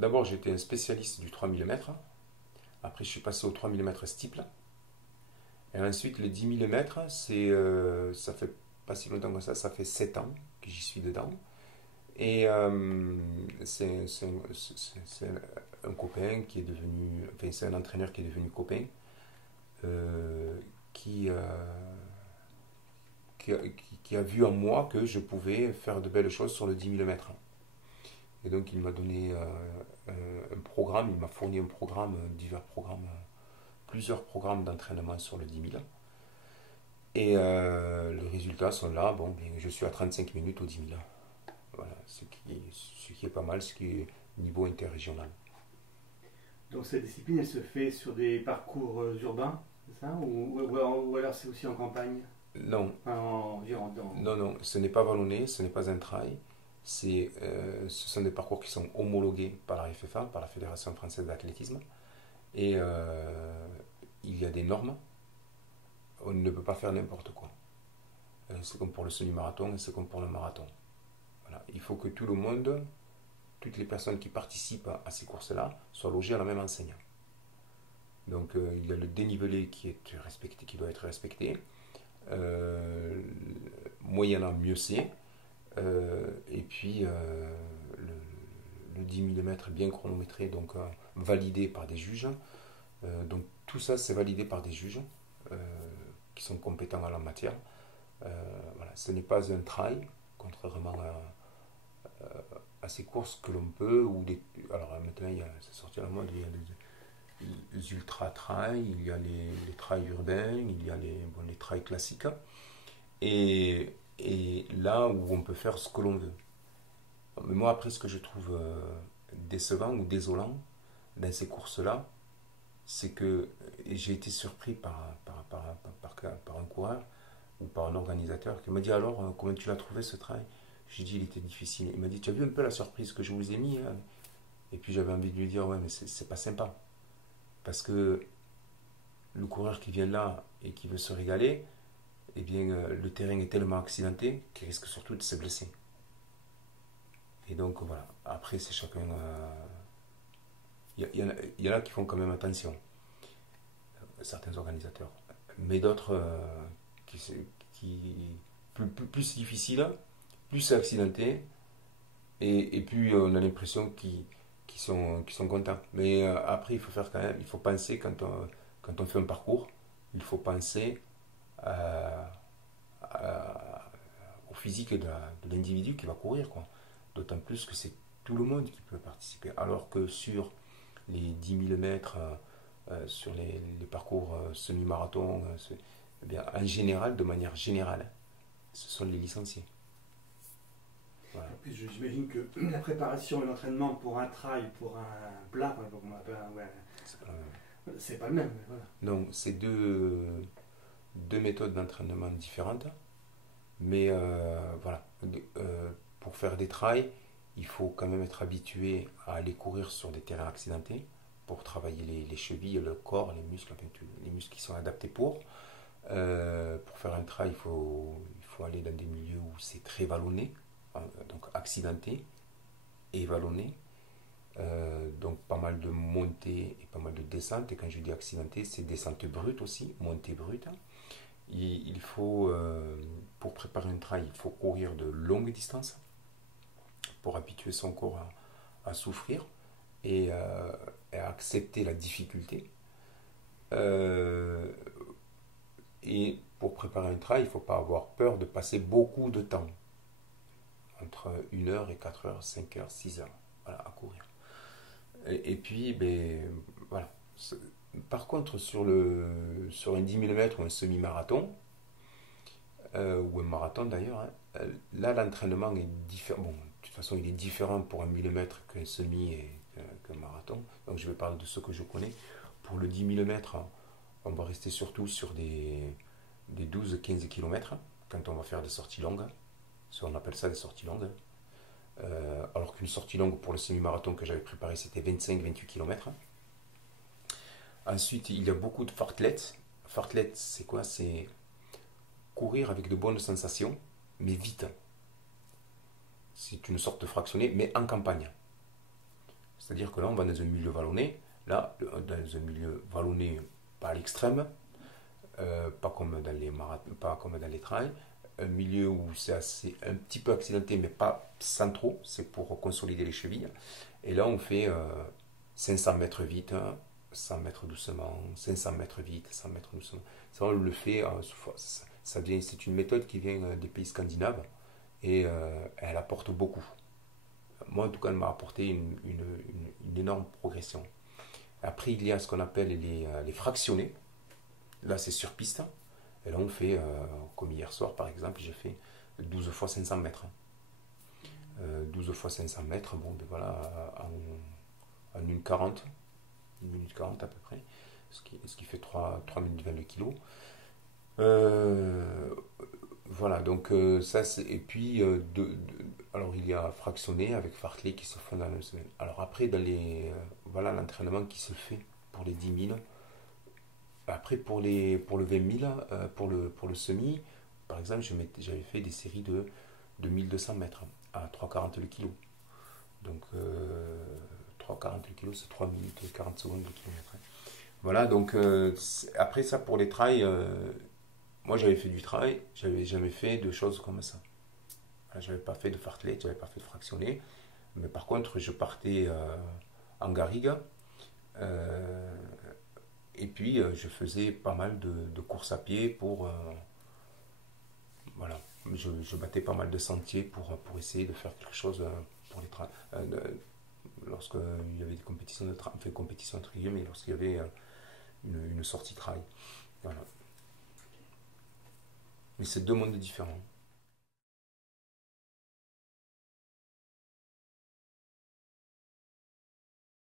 d'abord, j'étais un spécialiste du 3000 mètres. Après, je suis passé au 3000 mètres steeple. Et ensuite, le 10 000 mètres, ça fait pas si longtemps que ça fait 7 ans que j'y suis dedans. Et c'est un copain qui est devenu, enfin, c'est un entraîneur qui est devenu copain, euh, qui, euh, qui a vu en moi que je pouvais faire de belles choses sur le 10 000 mètres. Et donc, il m'a donné un programme, il m'a fourni un programme, divers programmes, plusieurs programmes d'entraînement sur le 10 000. Et les résultats sont là. Bon, bien, je suis à 35 minutes au 10 000. Voilà, ce qui est pas mal, ce qui est niveau interrégional. Donc cette discipline, elle se fait sur des parcours urbains, c'est ça ou alors c'est aussi en campagne, Non, enfin, non, non, ce n'est pas vallonné, ce n'est pas un trail. Ce sont des parcours qui sont homologués par la FFA, par la Fédération française d'athlétisme. Et il y a des normes. On ne peut pas faire n'importe quoi. C'est comme pour le semi-marathon et c'est comme pour le marathon. Voilà. Il faut que tout le monde, toutes les personnes qui participent à ces courses-là, soient logées à la même enseigne. Donc il y a le dénivelé qui est respecté, qui doit être respecté. Euh, Moyennant mieux c'est. Et puis le 10 mm bien chronométré, donc validé par des juges. Donc tout ça c'est validé par des juges euh, qui sont compétents en la matière. Voilà, ce n'est pas un trail, contrairement à ces courses que l'on peut. Alors maintenant, c'est sorti à la mode, il y a les ultra trails, il y a les trails urbains, il y a les trails classiques. Et là où on peut faire ce que l'on veut. Mais moi, après, ce que je trouve décevant ou désolant dans ces courses-là, c'est que j'ai été surpris par un coureur ou par un organisateur qui m'a dit alors, comment tu l'as trouvé ce trail? J'ai dit il était difficile. Il m'a dit tu as vu un peu la surprise que je vous ai mis, hein? Et puis j'avais envie de lui dire ouais mais c'est pas sympa. Parce que le coureur qui vient là et qui veut se régaler, eh bien le terrain est tellement accidenté qu'il risque surtout de se blesser. Et donc voilà, après c'est chacun... Il y en a qui font quand même attention, certains organisateurs. Mais d'autres qui, qui plus c'est difficile, plus c'est accidenté, et plus on a l'impression qu'ils sont contents. Mais après, il faut faire quand même, il faut penser quand on fait un parcours, il faut penser au physique de l'individu qui va courir, quoi. D'autant plus que c'est tout le monde qui peut participer. Alors que sur les 10 000 mètres, sur les parcours semi-marathon, eh bien, en général, de manière générale, ce sont les licenciés. Voilà. En plus, j'imagine que la préparation et l'entraînement pour un trail, pour un plat, comme on appelle, ouais, C'est pas la même. c'est pas le même. Voilà. Donc, c'est deux méthodes d'entraînement différentes. Mais voilà, pour faire des trails, il faut quand même être habitué à aller courir sur des terrains accidentés pour travailler les chevilles, le corps, les muscles, enfin, les muscles qui sont adaptés pour faire un trail, il faut aller dans des milieux où c'est très vallonné, donc accidenté et vallonné. Donc pas mal de montées et pas mal de descentes. Et quand je dis accidenté, c'est descente brute aussi, montée brute. Il faut, pour préparer un trail, il faut courir de longues distances pour habituer son corps à souffrir et à accepter la difficulté. Euh, et pour préparer un trail, il ne faut pas avoir peur de passer beaucoup de temps, entre 1 heure et 4 heures, 5 heures, 6 heures, voilà, à courir. Et puis, ben, voilà. Par contre, sur un 10 mm ou un semi-marathon, ou un marathon d'ailleurs, hein, là l'entraînement est différent. Bon, de toute façon, il est différent pour un millimètre qu'un semi et qu'un marathon. Donc je vais parler de ce que je connais. Pour le 10 mm, on va rester surtout sur des 12-15 km quand on va faire des sorties longues. On appelle ça des sorties longues. Alors qu'une sortie longue pour le semi-marathon que j'avais préparé, c'était 25-28 km. Ensuite, il y a beaucoup de fartleks. Fartleks, c'est quoi? C'est courir avec de bonnes sensations, mais vite. C'est une sorte de fractionné, mais en campagne. C'est-à-dire que là, on va dans un milieu vallonné. Là, dans un milieu vallonné, pas à l'extrême, pas comme dans les marathons, pas comme dans les trails. Un milieu où c'est assez, un petit peu accidenté, mais pas sans trop. C'est pour consolider les chevilles. Et là, on fait 500 mètres vite, 100 mètres doucement, 500 mètres vite, 100 mètres doucement. Ça, on le fait, c'est une méthode qui vient des pays scandinaves et elle apporte beaucoup. Moi, en tout cas, elle m'a apporté une énorme progression. Après, il y a ce qu'on appelle les fractionnés. Là, c'est sur piste. Et là, on fait, comme hier soir, par exemple, j'ai fait 12 fois 500 mètres. 12 fois 500 mètres, bon, ben voilà, en 1 minute 40, 1 minute 40 à peu près, ce qui fait 3 minutes 20 le kilo. Voilà, donc ça c'est. Et puis, alors il y a fractionné avec Fartlek qui se font dans la même semaine. Alors après, voilà l'entraînement qui se fait pour les 10 000. Après, pour le 20 000, pour le semi, par exemple, j'avais fait des séries de 1200 mètres à 3,40 le kilo. Donc, 3,40 le kilo, c'est 3 minutes 40 secondes le kilomètre. Voilà, donc après ça, pour les trails, moi j'avais fait du trail, j'avais jamais fait de choses comme ça. J'avais pas fait de fartlek, j'avais pas fait de fractionné, mais par contre, je partais en garrigue. euh, et puis, je faisais pas mal de courses à pied voilà, je battais pas mal de sentiers pour essayer de faire quelque chose pour les trails. Lorsqu'il y avait des compétitions de trail, enfin compétition entre guillemets, lorsqu'il y avait une sortie trail. Voilà. Mais c'est deux mondes différents.